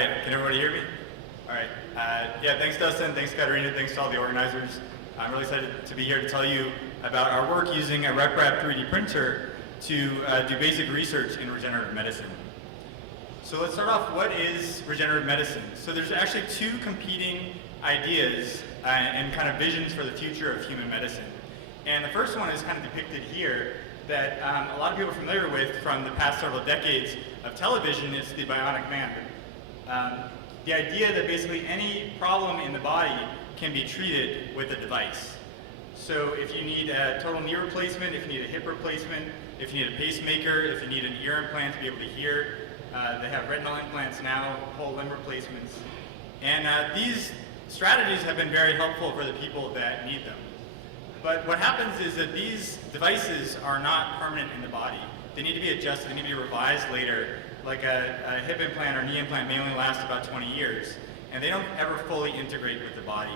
right, can everybody hear me? All right, yeah, thanks Dustin, thanks Katarina, thanks to all the organizers. I'm really excited to be here to tell you about our work using a RepRap 3D printer to do basic research in regenerative medicine. So let's start off, what is regenerative medicine? So there's actually two competing ideas and kind of visions for the future of human medicine. And the first one is kind of depicted here that a lot of people are familiar with from the past several decades of television. Is the bionic man. The idea that basically any problem in the body can be treated with a device. So if you need a total knee replacement, if you need a hip replacement, if you need a pacemaker, if you need an ear implant to be able to hear, they have retinal implants now, whole limb replacements. And these strategies have been very helpful for the people that need them. But what happens is that these devices are not permanent in the body. They need to be adjusted, they need to be revised later. Like a hip implant or knee implant may only last about 20 years, and they don't ever fully integrate with the body.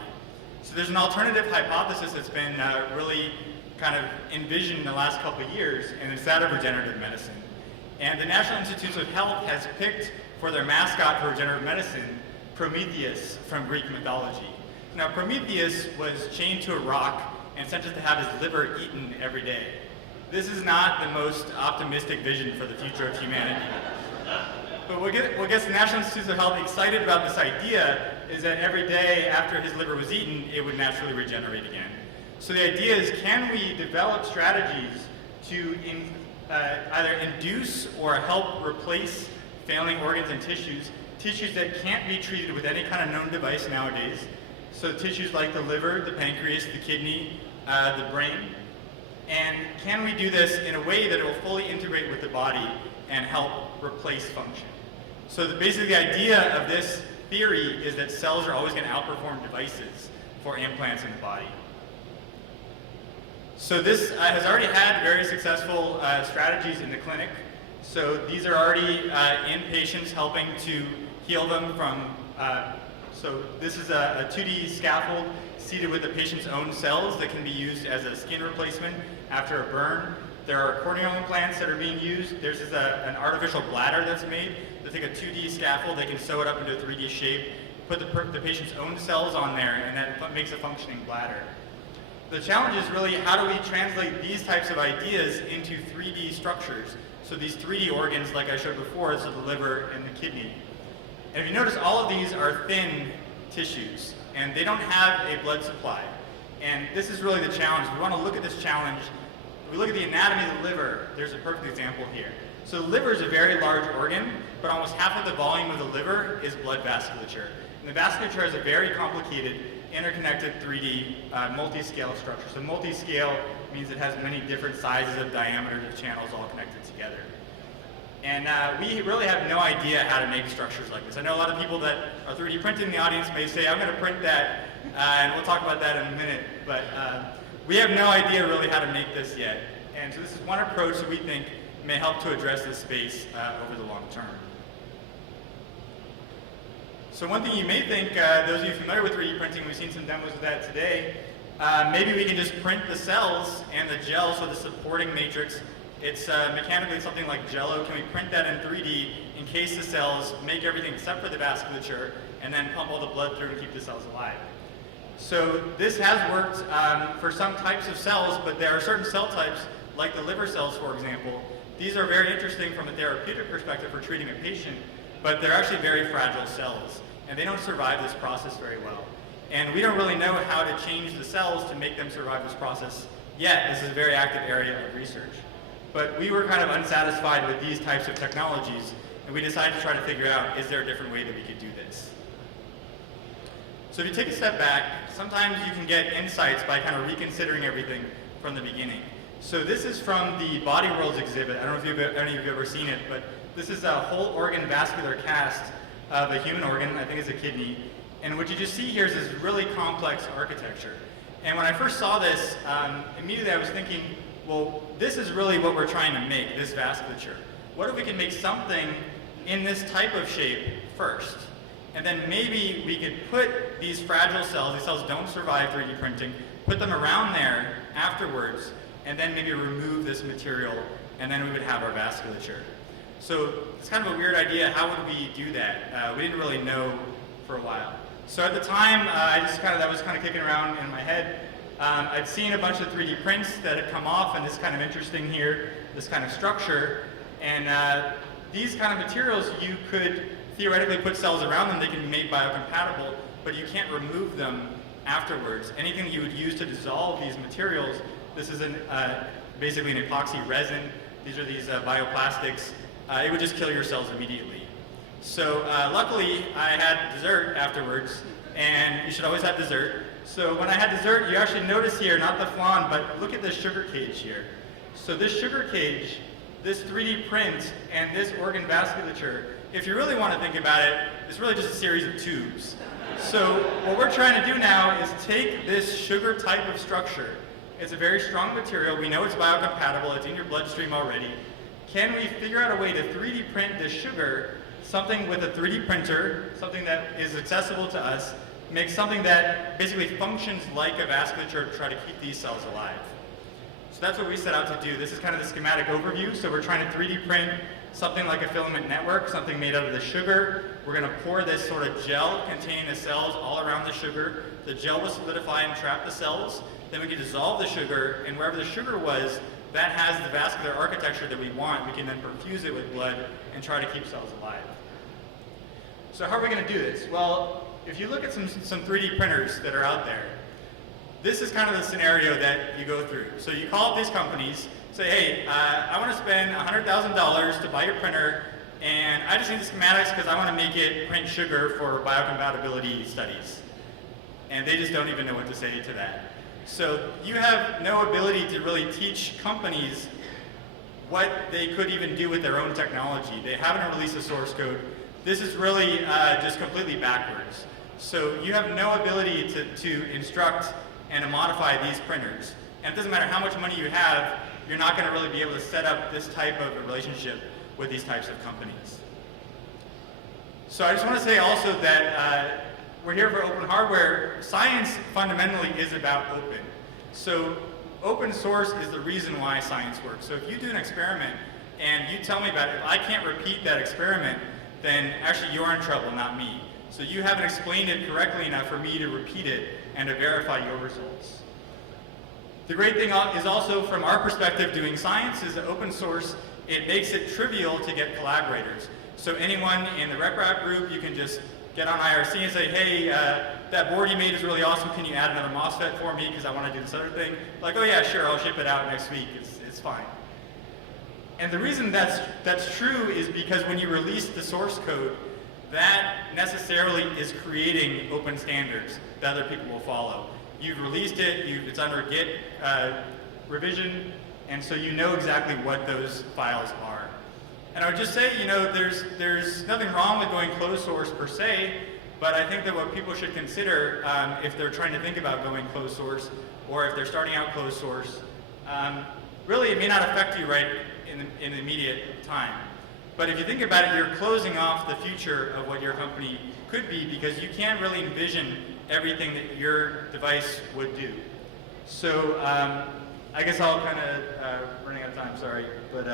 So there's an alternative hypothesis that's been really kind of envisioned in the last couple of years, and it's that of regenerative medicine. And the National Institutes of Health has picked for their mascot for regenerative medicine, Prometheus from Greek mythology. Now Prometheus was chained to a rock and sentenced to have his liver eaten every day. This is not the most optimistic vision for the future of humanity. But what gets the National Institutes of Health excited about this idea is that every day after his liver was eaten, it would naturally regenerate again. So the idea is, can we develop strategies to either induce or help replace failing organs and tissues that can't be treated with any kind of known device nowadays. So tissues like the liver, the pancreas, the kidney, the brain. And can we do this in a way that it will fully integrate with the body and help replace function? So basically the idea of this theory is that cells are always going to outperform devices for implants in the body. So this has already had very successful strategies in the clinic. So these are already in patients, helping to heal them from, so this is a 2D scaffold seated with the patient's own cells that can be used as a skin replacement after a burn. There are corneal implants that are being used. There's an artificial bladder that's made. They take a 2D scaffold, they can sew it up into a 3D shape, put the patient's own cells on there, and that makes a functioning bladder. The challenge is really, how do we translate these types of ideas into 3D structures? So these 3D organs, like I showed before, so the liver and the kidney. And if you notice, all of these are thin tissues, and they don't have a blood supply. And this is really the challenge. We want to look at this challenge. If we look at the anatomy of the liver, there's a perfect example here. So the liver is a very large organ, but almost half of the volume of the liver is blood vasculature. And the vasculature has a very complicated, interconnected 3D multi-scale structure. So multi-scale means it has many different sizes of diameters of channels all connected together. And we really have no idea how to make structures like this. I know a lot of people that are 3D printing in the audience may say, I'm going to print that, and we'll talk about that in a minute. But we have no idea really how to make this yet. And so this is one approach that we think may help to address this space over the long term. So one thing you may think, those of you familiar with 3D printing, we've seen some demos of that today, maybe we can just print the cells and the gel, so the supporting matrix. It's mechanically something like Jello. Can we print that in 3D, encase the cells, make everything except for the vasculature, and then pump all the blood through and keep the cells alive? So this has worked for some types of cells, but there are certain cell types, like the liver cells, for example. These are very interesting from a therapeutic perspective for treating a patient, but they're actually very fragile cells, and they don't survive this process very well. And we don't really know how to change the cells to make them survive this process yet. This is a very active area of research. But we were kind of unsatisfied with these types of technologies, and we decided to try to figure out, is there a different way that we could do this? So if you take a step back, sometimes you can get insights by kind of reconsidering everything from the beginning. So this is from the Body Worlds exhibit. I don't know if any of you have ever seen it, but this is a whole organ vascular cast of a human organ, I think it's a kidney. And what you just see here is this really complex architecture. And when I first saw this, immediately I was thinking, well, this is really what we're trying to make, this vasculature. What if we can make something in this type of shape first? And then maybe we could put these fragile cells, these cells don't survive 3D printing, put them around there afterwards, and then maybe remove this material, and then we would have our vasculature. So it's kind of a weird idea. How would we do that? We didn't really know for a while. So at the time, that was kind of kicking around in my head. I'd seen a bunch of 3D prints that had come off, and this is kind of interesting here, this kind of structure. And these kind of materials, you could theoretically put cells around them. They can be made biocompatible, but you can't remove them afterwards. Anything you would use to dissolve these materials, this is basically an epoxy resin. These are these bioplastics. It would just kill your cells immediately. So luckily, I had dessert afterwards, and you should always have dessert. So when I had dessert, you actually notice here, not the flan, but look at this sugar cage here. So this sugar cage, this 3D print, and this organ vasculature, if you really want to think about it, it's really just a series of tubes. So what we're trying to do now is take this sugar type of structure. It's a very strong material. We know it's biocompatible. It's in your bloodstream already. Can we figure out a way to 3D print this sugar, something with a 3D printer, something that is accessible to us, make something that basically functions like a vasculature to try to keep these cells alive? So that's what we set out to do. This is kind of the schematic overview. So we're trying to 3D print something like a filament network, something made out of the sugar. We're going to pour this sort of gel containing the cells all around the sugar. The gel will solidify and trap the cells. Then we can dissolve the sugar, and wherever the sugar was, that has the vascular architecture that we want. We can then perfuse it with blood and try to keep cells alive. So how are we going to do this? Well, if you look at some 3D printers that are out there, this is kind of the scenario that you go through. So you call up these companies, say, hey, I want to spend $100,000 to buy your printer, and I just need the schematics because I want to make it print sugar for biocompatibility studies. And they just don't even know what to say to that. So you have no ability to really teach companies what they could even do with their own technology. They haven't released a source code. This is really just completely backwards. So you have no ability to instruct and to modify these printers. And it doesn't matter how much money you have, you're not going to really be able to set up this type of a relationship with these types of companies. So I just want to say also that we're here for open hardware. Science fundamentally is about open. So open source is the reason why science works. So if you do an experiment and you tell me about it, if I can't repeat that experiment, then actually you're in trouble, not me. So you haven't explained it correctly enough for me to repeat it and to verify your results. The great thing is also, from our perspective, doing science is open source. It makes it trivial to get collaborators. So anyone in the RecRap group, you can just get on IRC and say, hey, that board you made is really awesome. Can you add another MOSFET for me because I want to do this other thing? Like, oh yeah, sure, I'll ship it out next week. It's fine. And the reason that's true is because when you release the source code, that necessarily is creating open standards that other people will follow. You've released it, it's under Git revision, and so you know exactly what those files are. And I would just say, there's nothing wrong with going closed source per se, but I think that what people should consider if they're trying to think about going closed source, or if they're starting out closed source, really it may not affect you right in the immediate time. But if you think about it, you're closing off the future of what your company could be because you can't really envision everything that your device would do. So I guess I'll kind of running out of time, sorry. But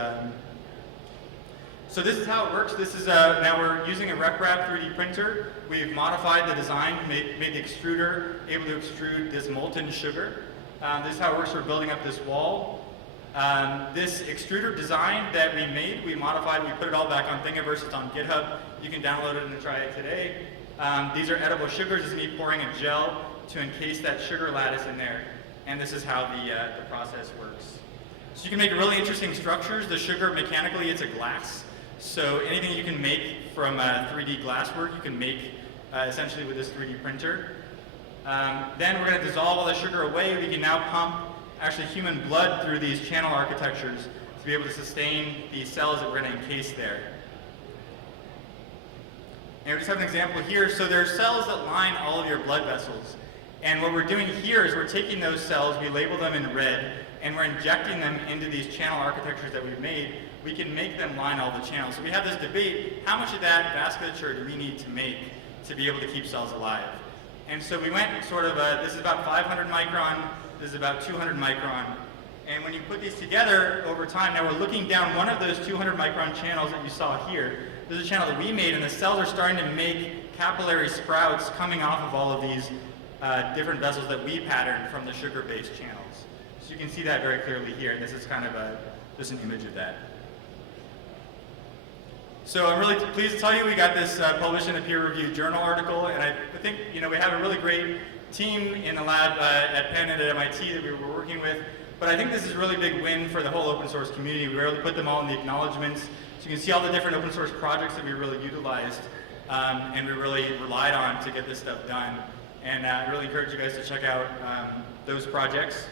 so this is how it works. This is now we're using a RecRap 3D printer. We've modified the design, made the extruder able to extrude this molten sugar. This is how it works. We're building up this wall. This extruder design that we made, we modified, we put it all back on Thingiverse. It's on GitHub. You can download it and try it today. These are edible sugars. This is me pouring a gel to encase that sugar lattice in there. And this is how the process works. So you can make really interesting structures. The sugar, mechanically, it's a glass. So anything you can make from 3D glasswork, you can make essentially with this 3D printer. Then we're going to dissolve all the sugar away. We can now pump actually human blood through these channel architectures to be able to sustain the cells that we're going to encase there. And we just have an example here. So there are cells that line all of your blood vessels. And what we're doing here is we're taking those cells, we label them in red, and we're injecting them into these channel architectures that we've made. We can make them line all the channels. So we have this debate, how much of that vasculature do we need to make to be able to keep cells alive? And so we went sort of, this is about 500 micron, this is about 200 micron. And when you put these together over time, now we're looking down one of those 200 micron channels that you saw here. This is a channel that we made, and the cells are starting to make capillary sprouts coming off of all of these different vessels that we patterned from the sugar-based channels. So you can see that very clearly here. This is kind of just an image of that. So I'm really pleased to tell you we got this published in a peer-reviewed journal article, and I think we have a really great team in the lab at Penn and at MIT that we were working with. But I think this is a really big win for the whole open source community. We were able to put them all in the acknowledgements. So you can see all the different open source projects that we really utilized and we really relied on to get this stuff done. And I really encourage you guys to check out those projects.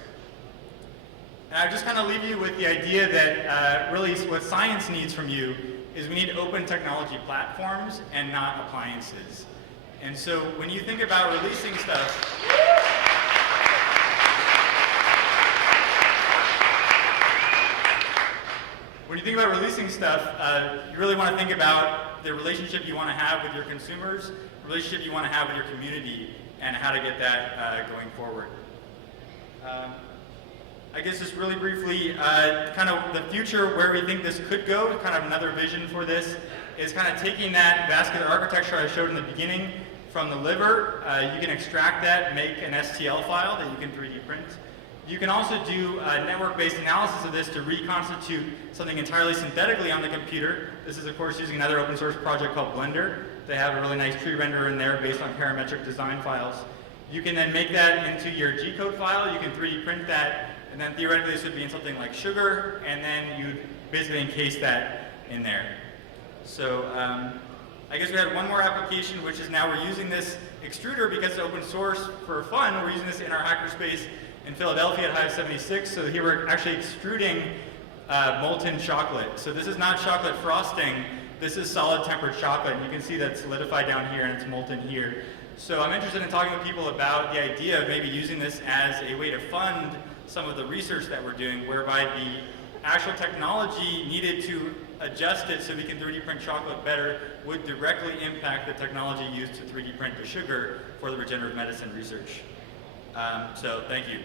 And I just kind of leave you with the idea that really what science needs from you is we need open technology platforms and not appliances. And so when you think about releasing stuff, you really want to think about the relationship you want to have with your consumers, the relationship you want to have with your community, and how to get that going forward. I guess just really briefly, kind of the future where we think this could go, kind of another vision for this, is kind of taking that vascular architecture I showed in the beginning from the liver. You can extract that, make an STL file that you can 3D print. You can also do network-based analysis of this to reconstitute something entirely synthetically on the computer. This is, of course, using another open source project called Blender. They have a really nice tree renderer in there based on parametric design files. You can then make that into your G-code file. You can 3D print that, and then theoretically this would be in something like sugar, and then you'd basically encase that in there. So I guess we had one more application, which is now we're using this extruder because it's open source for fun. We're using this in our hackerspace in Philadelphia at Hive 76. So here we're actually extruding molten chocolate. So this is not chocolate frosting. This is solid tempered chocolate. And you can see that solidified down here and it's molten here. So I'm interested in talking with people about the idea of maybe using this as a way to fund some of the research that we're doing, whereby the actual technology needed to adjust it so we can 3D print chocolate better would directly impact the technology used to 3D print the sugar for the regenerative medicine research. So thank you.